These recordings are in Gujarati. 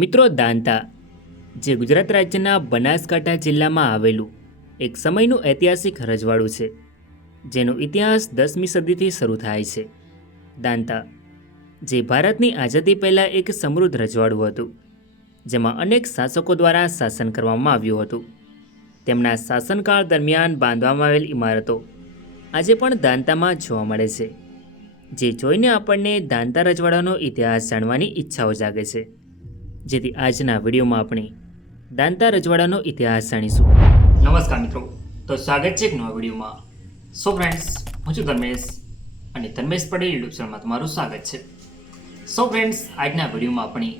મિત્રો, દાંતા જે ગુજરાત રાજ્યના બનાસકાંઠા જિલ્લામાં આવેલું એક સમયનું ઐતિહાસિક રજવાડું છે, જેનો ઇતિહાસ 10મી સદીથી શરૂ થાય છે. દાંતા જે ભારતની આઝાદી પહેલાં એક સમૃદ્ધ રજવાડું હતું, જેમાં અનેક શાસકો દ્વારા શાસન કરવામાં આવ્યું હતું. તેમના શાસનકાળ દરમિયાન બાંધવામાં આવેલ ઇમારતો આજે પણ દાંતામાં જોવા મળે છે, જે જોઈને આપણને દાંતા રજવાડાનો ઇતિહાસ જાણવાની ઈચ્છાઓ જાગે છે. જેથી આજના વિડીયોમાં આપણે દાંતા રજવાડાનો ઇતિહાસ જાણીશું. નમસ્કાર મિત્રો, તો સ્વાગત છે એક નવા વિડીયોમાં. સો ફ્રેન્ડ્સ, હું છું ધર્મેશ અને ધર્મેશ પટેલ યુટ્યુબ ચેનલમાં તમારું સ્વાગત છે. સો ફ્રેન્ડ્સ, આજના વિડીયોમાં આપણે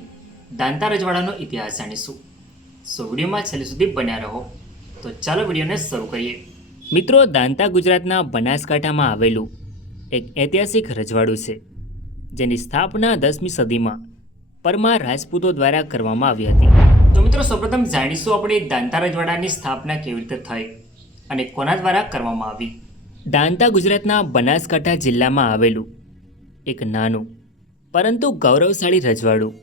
દાંતા રજવાડાનો ઇતિહાસ જાણીશું. સો વિડીયોમાં છેલ્લે સુધી બન્યા રહો. તો ચાલો વિડીયોને શરૂ કરીએ. મિત્રો, દાંતા ગુજરાતના બનાસકાંઠામાં આવેલું એક ઐતિહાસિક રજવાડું છે, જેની સ્થાપના 10મી સદીમાં પરમાર રાજપૂતો દ્વારા કરવામાં આવી હતી. તો મિત્રો, સૌપ્રથમ જાણીશું આપણે દાંતા રજવાડાની સ્થાપના કેવી રીતે થઈ અને કોના દ્વારા કરવામાં આવી. દાંતા ગુજરાતના બનાસકાંઠા જિલ્લામાં આવેલું એક નાનું પરંતુ ગૌરવશાળી રજવાડું,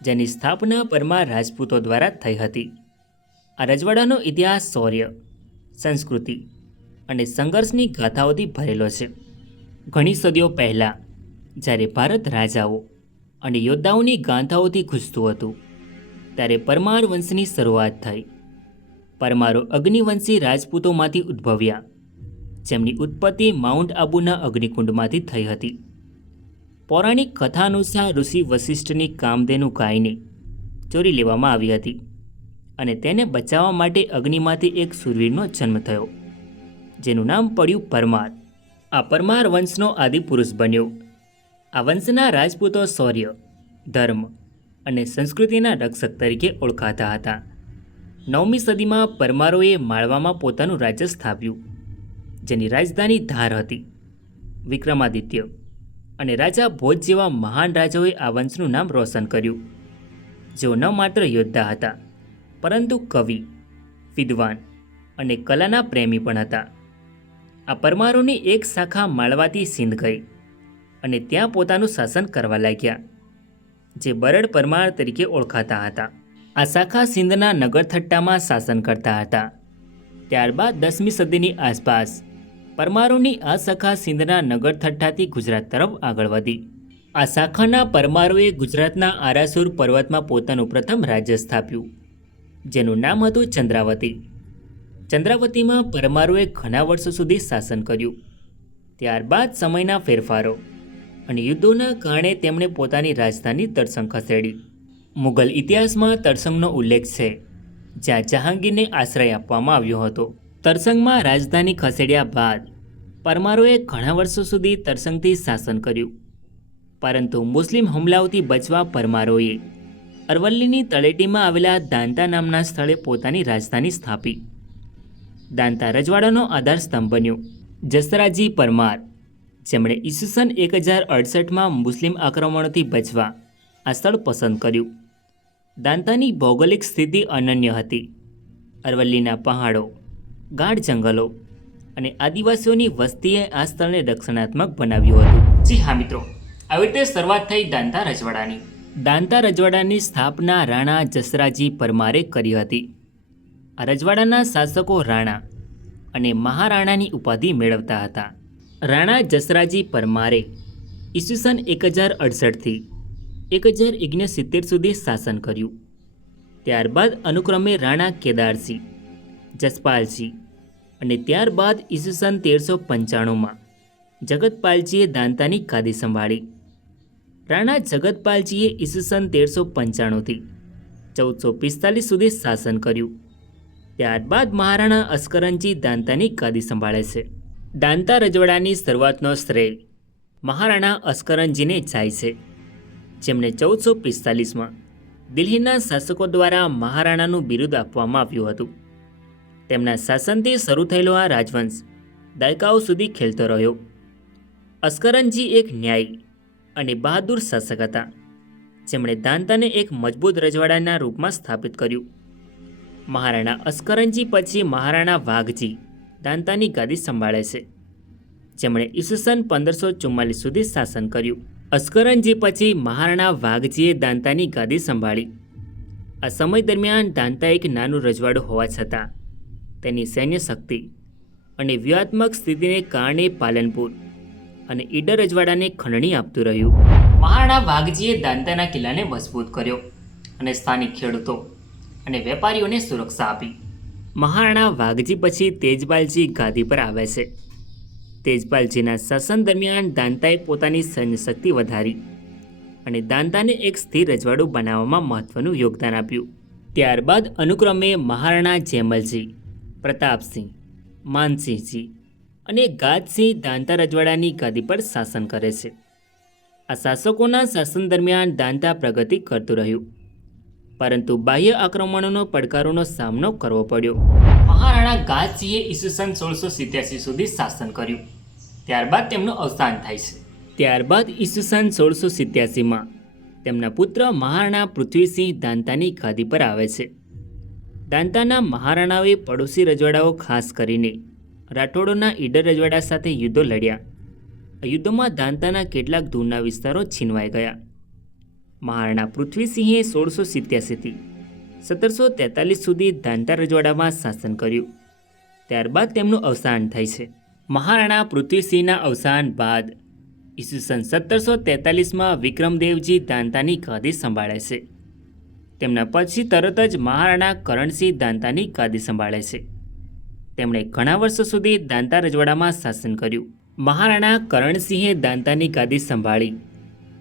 જેની સ્થાપના પરમાર રાજપૂતો દ્વારા થઈ હતી. આ રજવાડાનો ઇતિહાસ શૌર્ય, સંસ્કૃતિ અને સંઘર્ષની ગાથાઓથી ભરેલો છે. ઘણી સદીઓ પહેલાં, જ્યારે ભારત રાજાઓ અને યોદ્ધાઓની ગાથાઓથી ગુંજતું હતું, ત્યારે પરમાર વંશની શરૂઆત થઈ. પરમારો અગ્નિવંશી રાજપૂતોમાંથી ઉદ્ભવ્યા, જેમની ઉત્પત્તિ માઉન્ટ આબુના અગ્નિકુંડમાંથી થઈ હતી. પૌરાણિક કથા અનુસાર ઋષિ વશિષ્ઠની કામધેનુ ગાયને ચોરી લેવામાં આવી હતી અને તેને બચાવવા માટે અગ્નિમાંથી એક શૂરવીરનો જન્મ થયો, જેનું નામ પડ્યું પરમાર. આ પરમાર વંશનો આદિપુરુષ બન્યો. આ વંશના રાજપૂતો શૌર્ય, ધર્મ અને સંસ્કૃતિના રક્ષક તરીકે ઓળખાતા હતા. 9મી સદીમાં પરમારોએ માળવામાં પોતાનું રાજ્ય સ્થાપ્યું, જેની રાજધાની ધાર હતી. વિક્રમાદિત્ય અને રાજા ભોજ જેવા મહાન રાજાઓએ આ વંશનું નામ રોશન કર્યું, જેઓ ન માત્ર યોદ્ધા હતા, પરંતુ કવિ, વિદ્વાન અને કલાના પ્રેમી પણ હતા. આ પરમારોની એક શાખા માળવાથી સિંધ ગઈ અને ત્યાં પોતાનું શાસન કરવા લાગ્યા, જે બરડ પરમાર તરીકે ઓળખાતા હતા. આ શાખા સિંધના નગરથટ્ટામાં શાસન કરતા હતા. ત્યારબાદ 10મી સદીની આસપાસ પરમારોની આ શાખા સિંધના નગરથટ્ટાથી ગુજરાત તરફ આગળ વધી. આ શાખાના પરમારોએ ગુજરાતના આરાસુર પર્વતમાં પોતાનું પ્રથમ રાજ્ય સ્થાપ્યું, જેનું નામ હતું ચંદ્રાવતી. ચંદ્રાવતીમાં પરમારોએ ઘણા વર્ષો સુધી શાસન કર્યું. ત્યારબાદ સમયના ફેરફારો અને યુદ્ધોના કારણે તેમણે પોતાની રાજધાની તરસંગ ખસેડી. મુગલ ઇતિહાસમાં તરસંગનો ઉલ્લેખ છે, જ્યાં જહાંગીરને આશ્રય આપવામાં આવ્યો હતો. તરસંગમાં રાજધાની ખસેડ્યા બાદ પરમારોએ ઘણા વર્ષો સુધી તરસંગથી શાસન કર્યું, પરંતુ મુસ્લિમ હુમલાઓથી બચવા પરમારોએ અરવલ્લીની તળેટીમાં આવેલા દાંતા નામના સ્થળે પોતાની રાજધાની સ્થાપી. દાંતા રજવાડાનો આધારસ્તંભ બન્યો જસરાજી પરમાર, જેમણે ઈસવીસન 1068માં મુસ્લિમ આક્રમણોથી બચવા આ સ્થળ પસંદ કર્યું. દાંતાની ભૌગોલિક સ્થિતિ અનન્ય હતી. અરવલ્લીના પહાડો, ગાઢ જંગલો અને આદિવાસીઓની વસ્તીએ આ સ્થળને રક્ષણાત્મક બનાવ્યું હતું. જી હા મિત્રો, આવી રીતે શરૂઆત થઈ દાંતા રજવાડાની. દાંતા રજવાડાની સ્થાપના રાણા જસરાજી પરમારે કરી હતી. આ રજવાડાના શાસકો રાણા અને મહારાણાની ઉપાધિ મેળવતા હતા. રાણા જસરાજી પરમારે ઈસવીસન 1068થી 1069 સુધી શાસન કર્યું. ત્યારબાદ અનુક્રમે રાણા કેદારસિંહ, જસપાલસિંહ અને ત્યારબાદ ઈસવીસન 1395માં જગતપાલજીએ દાંતાની ગાદી સંભાળી. રાણા જગતપાલજીએ ઈસવીસન 1395થી 1445 સુધી શાસન કર્યું. ત્યારબાદ મહારાણા અસ્કરનજી દાંતાની ગાદી સંભાળે છે. દાંતા રજવાડાની શરૂઆતનો શ્રેય મહારાણા અસ્કરનજીને જાય છે, જેમને 1445માં દિલ્હીના શાસકો દ્વારા મહારાણાનું બિરુદ આપવામાં આવ્યું હતું. તેમના શાસનથી શરૂ થયેલો આ રાજવંશ દાયકાઓ સુધી ખેલતો રહ્યો. અસ્કરનજી એક ન્યાયી અને બહાદુર શાસક હતા, જેમણે દાંતાને એક મજબૂત રજવાડાના રૂપમાં સ્થાપિત કર્યું. મહારાણા અસ્કરનજી પછી મહારાણા વાઘજી દાંતાની ગાદી સંભાળે છે, જેમણે ઈસવીસન 1544 સુધી શાસન કર્યું. અસ્કરનજી પછી મહારાણા વાઘજીએ દાંતાની ગાદી સંભાળી. આ સમય દરમિયાન દાંતા એક નાનું રજવાડું હોવા છતાં તેની સૈન્ય શક્તિ અને વ્યૂહાત્મક સ્થિતિને કારણે પાલનપુર અને ઈડર રજવાડાને ખંડણી આપતું રહ્યું. મહારાણા વાઘજીએ દાંતાના કિલ્લાને મજબૂત કર્યો અને સ્થાનિક ખેડૂતો અને વેપારીઓને સુરક્ષા આપી. મહારાણા વાઘજી પછી તેજપાલજી ગાદી પર આવે છે. તેજપાલજીના શાસન દરમિયાન દાંતાએ પોતાની સૈન્ય શક્તિ વધારી અને દાંતાને એક સ્થિર રજવાડું બનાવવામાં મહત્વનું યોગદાન આપ્યું. ત્યારબાદ અનુક્રમે મહારાણા જેમલજી, પ્રતાપસિંહ, માનસિંહજી અને ગાદસિંહ દાંતા રજવાડાની ગાદી પર શાસન કરે છે. આ શાસકોના શાસન દરમિયાન દાંતા પ્રગતિ કરતું રહ્યું, પરંતુ બાહ્ય આક્રમણોનો પડકારોનો સામનો કરવો પડ્યો. મહારાણા ગાદસિંહે ઈસવીસન 1687 સુધી શાસન કર્યું. ત્યારબાદ તેમનું અવસાન થાય છે. ત્યારબાદ ઈસવીસન 1687માં તેમના પુત્ર મહારાણા પૃથ્વીસિંહ દાંતાની ગાદી પર આવે છે. દાંતાના મહારાણાઓએ પડોશી રજવાડાઓ ખાસ કરીને રાઠોડોના ઈડર રજવાડા સાથે યુદ્ધો લડ્યા. આ યુદ્ધોમાં દાંતાના કેટલાક દૂરના વિસ્તારો છીનવાઈ ગયા. મહારાણા પૃથ્વીસિંહે 1687થી 1743 સુધી દાંતા રજવાડામાં શાસન કર્યું. ત્યારબાદ તેમનું અવસાન થાય છે. મહારાણા પૃથ્વીસિંહના અવસાન બાદ ઈસવીસન 1743માં વિક્રમદેવજી દાંતાની ગાદી સંભાળે છે. તેમના પછી તરત જ મહારાણા કરણસિંહ દાંતાની ગાદી સંભાળે છે. તેમણે ઘણા વર્ષો સુધી દાંતા રજવાડામાં શાસન કર્યું. મહારાણા કરણસિંહે દાંતાની ગાદી સંભાળી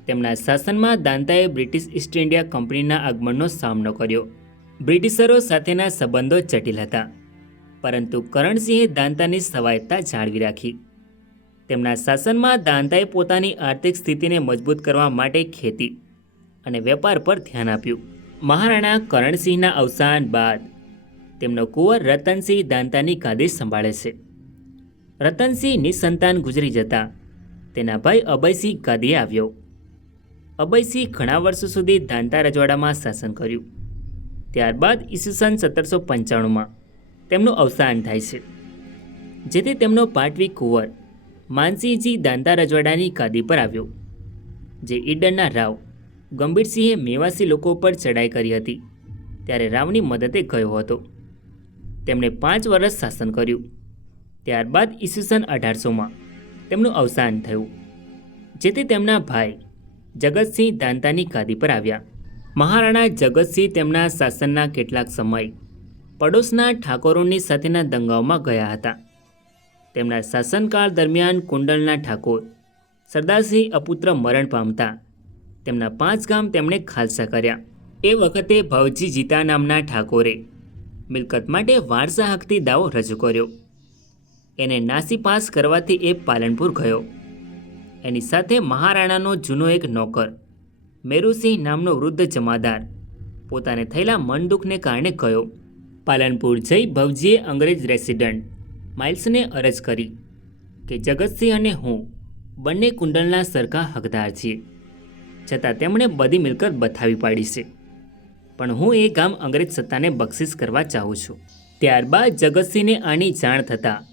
તેમના શાસનમાં દાંતાએ બ્રિટિશ ઈસ્ટ ઇન્ડિયા કંપનીના આગમનનો સામનો કર્યો. બ્રિટિશરો સાથેના સંબંધો જટિલ હતા, પરંતુ કરણસિંહે દાંતાની સ્વાયત્તતા જાળવી રાખી. તેમના શાસનમાં દાંતાએ પોતાની આર્થિક સ્થિતિને મજબૂત કરવા માટે ખેતી અને વેપાર પર ધ્યાન આપ્યું. મહારાણા કરણસિંહના અવસાન બાદ તેમનો કુંવર રતનસિંહ દાંતાની ગાદી સંભાળે છે. રતનસિંહ નિસંતાન ગુજરી જતા તેના ભાઈ અભયસિંહ ગાદીએ આવ્યો. અભયસિંહ ઘણા વર્ષો સુધી દાંતા રજવાડામાં શાસન કર્યું. ત્યારબાદ ઈસવીસન 1795માં તેમનું અવસાન થાય છે, જેથી તેમનો પાટવી કુંવર માનસિંહજી દાંતા રજવાડાની ગાદી પર આવ્યો, જે ઈડરના રાવ ગંભીરસિંહે મેવાસી લોકો પર ચડાઈ કરી હતી ત્યારે રાવની મદદે ગયો હતો. તેમણે 5 વર્ષ શાસન કર્યું. ત્યારબાદ ઈસવીસન 1800માં તેમનું અવસાન થયું, જેથી તેમના ભાઈ જગતસિંહ દાંતાની ગાદી પર આવ્યા. મહારાણા જગતસિંહ તેમના શાસનના કેટલાક સમય પડોશના ઠાકોરોની સાથેના દંગાઓમાં ગયા હતા. તેમના શાસનકાળ દરમિયાન કુંડલના ઠાકોર સરદારસિંહ અપુત્ર મરણ પામતા તેમના 5 ગામ તેમણે ખાલસા કર્યા. એ વખતે ભવજી જીતા નામના ઠાકોરે મિલકત માટે વારસા હકથી દાવો રજૂ કર્યો. એને નાસીપાસ કરવાથી એ પાલનપુર ગયો. એની સાથે મહારાણાનો જૂનો એક નોકર મેરુસિંહ નામનો વૃદ્ધ જમાદાર પોતાને થયેલા મન દુઃખને કારણે ગયો. પાલનપુર જઈ ભવજીએ અંગ્રેજ રેસિડન્ટ માઇલ્સને અરજ કરી કે જગતસિંહ અને હું બંને કુંડલના સરખા હકદાર છીએ, છતાં તેમણે બધી મિલકત બતાવી પાડી છે, પણ હું એ ગામ અંગ્રેજ સત્તાને બક્ષિસ કરવા ચાહું છું. ત્યારબાદ જગતસિંહને આની જાણ થતાં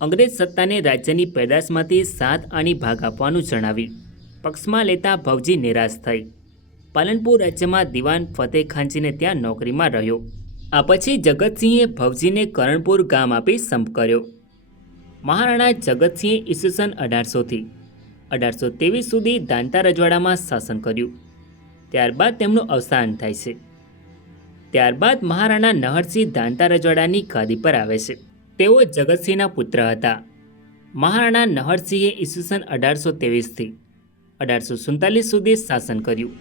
અંગ્રેજ સત્તાને રાજ્યની પેદાશમાંથી 7 આણી ભાગ આપવાનું જણાવી પક્ષમાં લેતા ભવજી નિરાશ થઈ પાલનપુર રાજ્યમાં દિવાન ફતેખાનજીને ત્યાં નોકરીમાં રહ્યો. આ પછી જગતસિંહે ભવજીને કરણપુર ગામ આપી સંપ કર્યો. મહારાણા જગતસિંહે ઈસવીસન 1800થી 1823 સુધી દાંતા રજવાડામાં શાસન કર્યું. ત્યારબાદ તેમનું અવસાન થાય છે. ત્યારબાદ મહારાણા નહરસિંહ દાંતા રજવાડાની ગાદી પર આવે છે. તેઓ જગતસિંહના પુત્ર હતા. મહારાણા નહરસિંહે ઈસવીસન 1823થી 1847 સુધી શાસન કર્યું.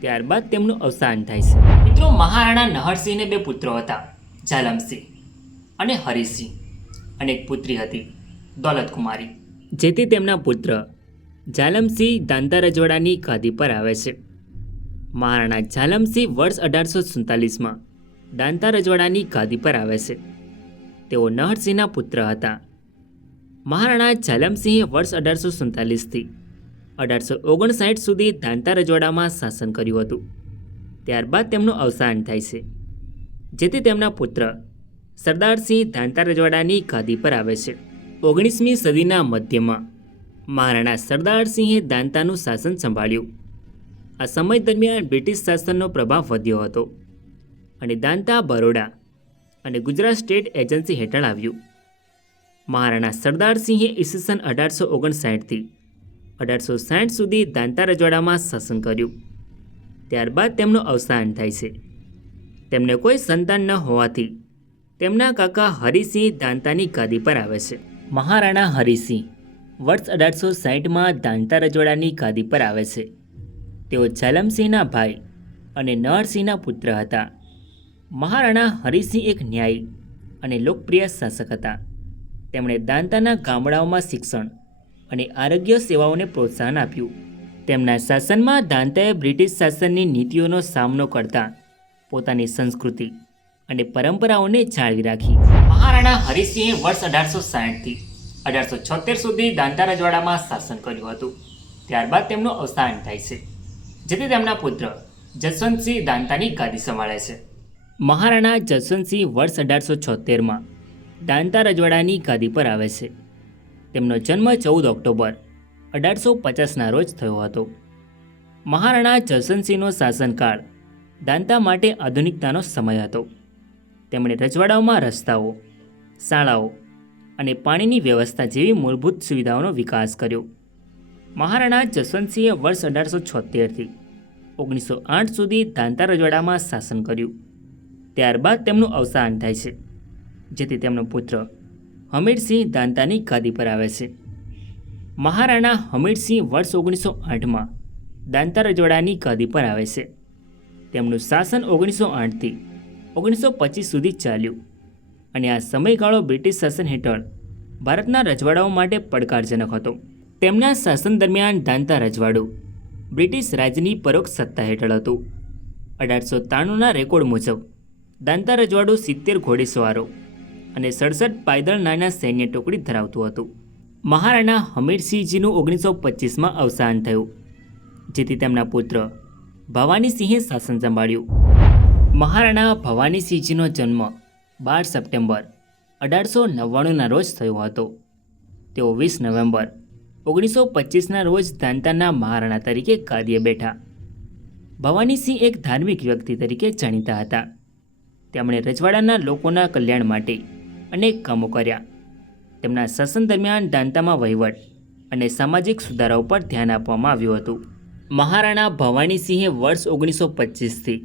ત્યારબાદ તેમનું અવસાન થાય છે. મિત્રો, મહારાણા નહરસિંહને 2 પુત્રો હતા, ઝાલમસિંહ અને હરિસિંહ, અને એક પુત્રી હતી, દૌલતકુમારી. જેથી તેમના પુત્ર ઝાલમસિંહ દાંતા રજવાડાની ગાદી પર આવે છે. મહારાણા ઝાલમસિંહ વર્ષ 1847માં દાંતા રજવાડાની ગાદી પર આવે છે. તેઓ નહરસિંહના પુત્ર હતા. મહારાણા ઝાલમસિંહે વર્ષ 1847થી 1859 સુધી દાંતા રજવાડામાં શાસન કર્યું હતું. ત્યારબાદ તેમનું અવસાન થાય છે, જેથી તેમના પુત્ર સરદારસિંહ દાંતા રજવાડાની ગાદી પર આવે છે. 19મી સદીના મધ્યમાં મહારાણા સરદારસિંહે દાંતાનું શાસન સંભાળ્યું. આ સમય દરમિયાન બ્રિટિશ શાસનનો પ્રભાવ વધ્યો હતો. અને દાંતા બરોડા અને ગુજરાત સ્ટેટ એજન્સી હેઠળ આવ્યું. મહારાણા સરદારસિંહે ઈસવીસન 1859થી 1860 સુધી દાંતા રજવાડામાં શાસન કર્યું. ત્યારબાદ તેમનું અવસાન થાય છે. તેમને કોઈ સંતાન ન હોવાથી તેમના કાકા હરિસિંહ દાંતાની ગાદી પર આવે છે. મહારાણા હરિસિંહ વર્ષ 1860માં દાંતા રજવાડાની ગાદી પર આવે છે. તેઓ ઝાલમસિંહના ભાઈ અને નરસિંહના પુત્ર હતા. મહારાણા હરિસિંહ એક ન્યાયી અને લોકપ્રિય શાસક હતા. તેમણે દાંતાના ગામડાઓમાં શિક્ષણ અને આરોગ્ય સેવાઓને પ્રોત્સાહન આપ્યું. તેમના શાસનમાં દાંતાએ બ્રિટિશ શાસનની નીતિઓનો સામનો કરતા પોતાની સંસ્કૃતિ અને પરંપરાઓને જાળવી રાખી. મહારાણા હરિસિંહે વર્ષ 1860થી 1876 સુધી દાંતા રજવાડામાં શાસન કર્યું હતું. ત્યારબાદ તેમનું અવસાન થાય છે, જેથી તેમના પુત્ર જસવંતસિંહ દાંતાની ગાદી સંભાળે છે. મહારાણા જસવંતસિંહ વર્ષ 1876માં દાંતા રજવાડાની ગાદી પર આવે છે. તેમનો જન્મ 14 ઓક્ટોબર 1850ના રોજ થયો હતો. મહારાણા જસવંતસિંહનો શાસનકાળ દાંતા માટે આધુનિકતાનો સમય હતો. તેમણે રજવાડાઓમાં રસ્તાઓ, શાળાઓ અને પાણીની વ્યવસ્થા જેવી મૂળભૂત સુવિધાઓનો વિકાસ કર્યો. મહારાણા જસવંતસિંહે વર્ષ 1876થી 1908 સુધી દાંતા રજવાડામાં શાસન કર્યું. ત્યારબાદ તેમનું અવસાન થાય છે, જેથી તેમનો પુત્ર હમીરસિંહ દાંતાની ગાદી પર આવે છે. મહારાણા હમીરસિંહ વર્ષ 1908માં દાંતા રજવાડાની ગાદી પર આવે છે. તેમનું શાસન 1908થી 1925 સુધી ચાલ્યું અને આ સમયગાળો બ્રિટિશ શાસન હેઠળ ભારતના રજવાડાઓ માટે પડકારજનક હતો. તેમના શાસન દરમિયાન દાંતા રજવાડું બ્રિટિશ રાજની પરોક્ષ સત્તા હેઠળ હતું. 1893ના રેકોર્ડ મુજબ દાંતા રજવાડું 70 ઘોડેસવારો અને 67 પાયદળ નાના સૈન્ય ટુકડી ધરાવતું હતું. મહારાણા હમીરસિંહજીનું 1925માં અવસાન થયું, જેથી તેમના પુત્ર ભવાનીસિંહે શાસન સંભાળ્યું. મહારાણા ભવાનીસિંહજીનો જન્મ 12 સપ્ટેમ્બર 1899ના રોજ થયો હતો. તેઓ 20 નવેમ્બર 1925ના રોજ દાંતાના મહારાણા તરીકે ગાદીએ બેઠા. ભવાનીસિંહ એક ધાર્મિક વ્યક્તિ તરીકે જાણીતા હતા. તેમણે રજવાડાના લોકોના કલ્યાણ માટે અનેક કામો કર્યા. તેમના શાસન દરમિયાન દાંતામાં વહીવટ અને સામાજિક સુધારાઓ પર ધ્યાન આપવામાં આવ્યું હતું. મહારાણા ભવાનીસિંહે વર્ષ 1925થી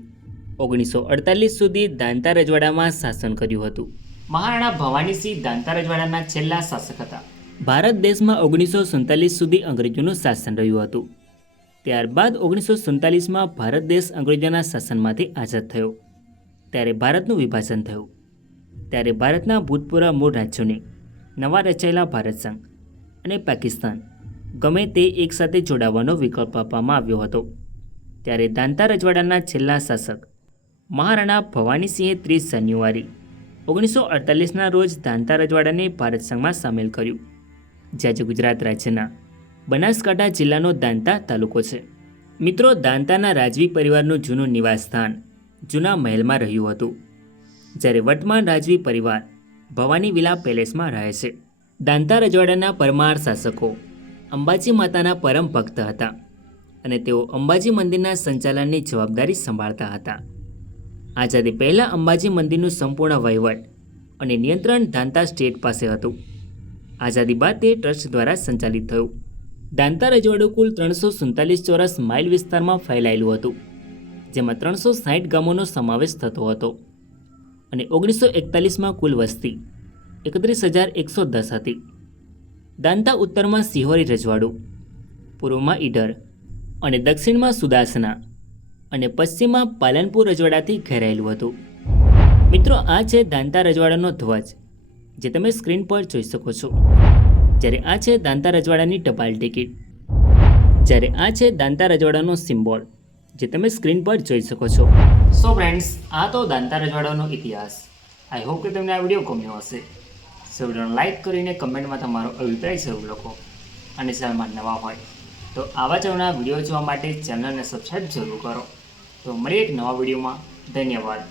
1948 સુધી દાંતા રજવાડામાં શાસન કર્યું હતું. મહારાણા ભવાનીસિંહ દાંતા રજવાડાના છેલ્લા શાસક હતા. ભારત દેશમાં 1947 સુધી અંગ્રેજોનું શાસન રહ્યું હતું. ત્યારબાદ 1947માં ભારત દેશ અંગ્રેજોના શાસનમાંથી આઝાદ થયો. ત્યારે ભારતનું વિભાજન થયું. ત્યારે ભારતના ભૂતપૂર્વ મૂળ રાજ્યોને નવા રચાયેલા ભારત સંઘ અને પાકિસ્તાન ગમે તે એકસાથે જોડાવાનો વિકલ્પ આપવામાં આવ્યો હતો. ત્યારે દાંતા રજવાડાના છેલ્લા શાસક મહારાણા ભવાનીસિંહે 30 જાન્યુઆરી 1948ના રોજ દાંતા રજવાડાને ભારત સંઘમાં સામેલ કર્યું, જે આજે ગુજરાત રાજ્યના બનાસકાંઠા જિલ્લાનો દાંતા તાલુકો છે. મિત્રો, દાંતાના રાજવી પરિવારનું જૂનું નિવાસસ્થાન જૂના મહેલમાં રહ્યું હતું, જ્યારે વર્તમાન રાજવી પરિવાર ભવાની વિલા પેલેસમાં રહે છે. દાંતા રજવાડાના પરમાર શાસકો અંબાજી માતાના પરમ ભક્ત હતા અને તેઓ અંબાજી મંદિરના સંચાલનની જવાબદારી સંભાળતા હતા. આઝાદી પહેલાં અંબાજી મંદિરનું સંપૂર્ણ વહીવટ અને નિયંત્રણ દાંતા સ્ટેટ પાસે હતું. આઝાદી બાદ તે ટ્રસ્ટ દ્વારા સંચાલિત થયું. દાંતા રજવાડું કુલ 347 ચોરસ માઇલ વિસ્તારમાં ફેલાયેલું હતું, જેમાં 360 ગામોનો સમાવેશ થતો હતો અને 1941માં કુલ વસ્તી 31,110 હતી. દાંતા ઉત્તરમાં સિહોરી રજવાડું, પૂર્વમાં ઈડર અને દક્ષિણમાં સુદાસના અને પશ્ચિમમાં પાલનપુર રજવાડાથી ઘેરાયેલું હતું. મિત્રો, આ છે દાંતા રજવાડાનો ધ્વજ, જે તમે સ્ક્રીન પર જોઈ શકો છો. જ્યારે આ છે દાંતા રજવાડાની ટપાલ ટિકિટ. જ્યારે આ છે દાંતા રજવાડાનો સિમ્બોલ, જે તમે સ્ક્રીન પર જોઈ શકો છો. સો ફ્રેન્ડ્સ, આ તો દાંતા રજવાડાનો ઇતિહાસ. આઈ હોપ કે તમને આ વિડીયો ગમ્યો હશે. સો વિડીયોને લાઇક કરીને કમેન્ટમાં તમારો અભિપ્રાય જરૂર લખો અને ચેનલમાં નવા હોય તો આવા જ વિડીયો જોવા માટે ચેનલને સબસ્ક્રાઈબ જરૂર કરો. તો મળીએ એક નવા વિડીયોમાં. ધન્યવાદ.